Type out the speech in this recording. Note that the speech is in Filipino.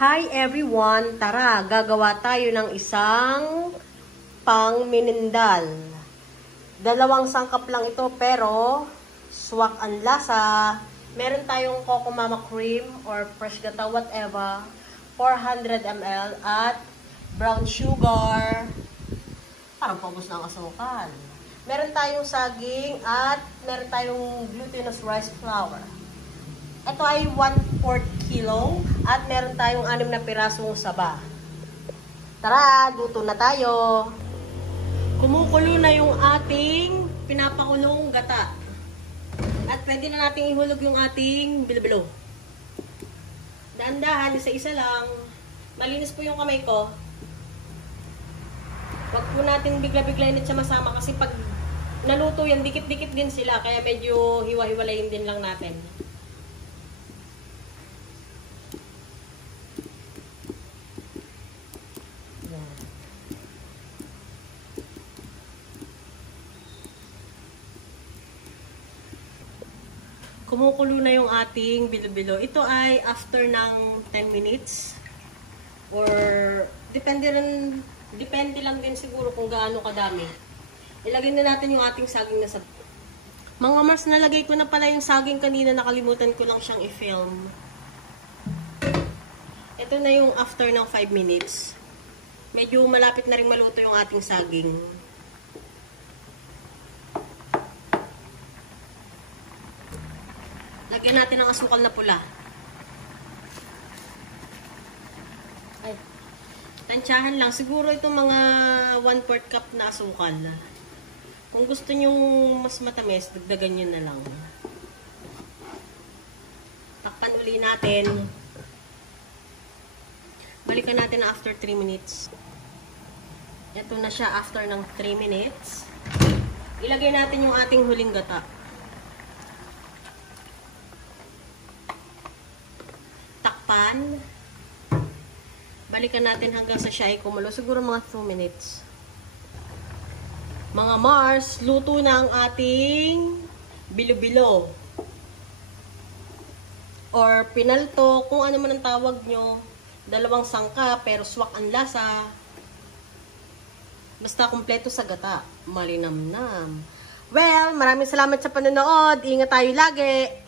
Hi everyone! Tara, gagawa tayo ng isang pang-minindal. Dalawang sangkap lang ito pero swak ang lasa. Meron tayong Coco Mama cream or fresh gata, whatever. 400 ml at brown sugar. Parang paubos na ang asukal. Meron tayong saging at meron tayong glutinous rice flour. Ito ay 1/4 kilo at meron tayong 6 na pirasong saba. Tara, luto na tayo. Kumukulo na yung ating pinapakulong gata. At pwede na nating ihulog yung ating bilo-bilo. Daan-dahan, isa-isa lang. Malinis po yung kamay ko. Huwag po natin bigla-bigla init siya masama kasi pag naluto yan, dikit-dikit din sila. Kaya medyo hiwa-hiwalayin din lang natin. Kumukulo na yung ating bilo-bilo. Ito ay after ng 10 minutes. Or depende lang din siguro kung gaano kadami. Ilagay na natin yung ating saging na sabaw. Mga Mars, nalagay ko na pala yung saging kanina. Nakalimutan ko lang siyang i-film. Ito na yung after ng 5 minutes. Medyo malapit na rin maluto yung ating saging. Lagyan natin ng asukal na pula. Ay, tansyahan lang. Siguro itong mga 1/4 cup na asukal. Kung gusto nyo mas matamis, dagdagan nyo na lang. Takpan uli natin. Balikan natin na after 3 minutes. Ito na siya after ng 3 minutes. Ilagay natin yung ating huling gata. Balikan natin hanggang sa siya ay kumulo. Siguro mga 2 minutes. Mga Mars, luto na ang ating bilo-bilo. Or pinalto, kung ano man ang tawag nyo. Dalawang sangka, pero swak ang lasa. Basta kumpleto sa gata. Malinamnam. Well, maraming salamat sa panonood. Ingat tayo lagi.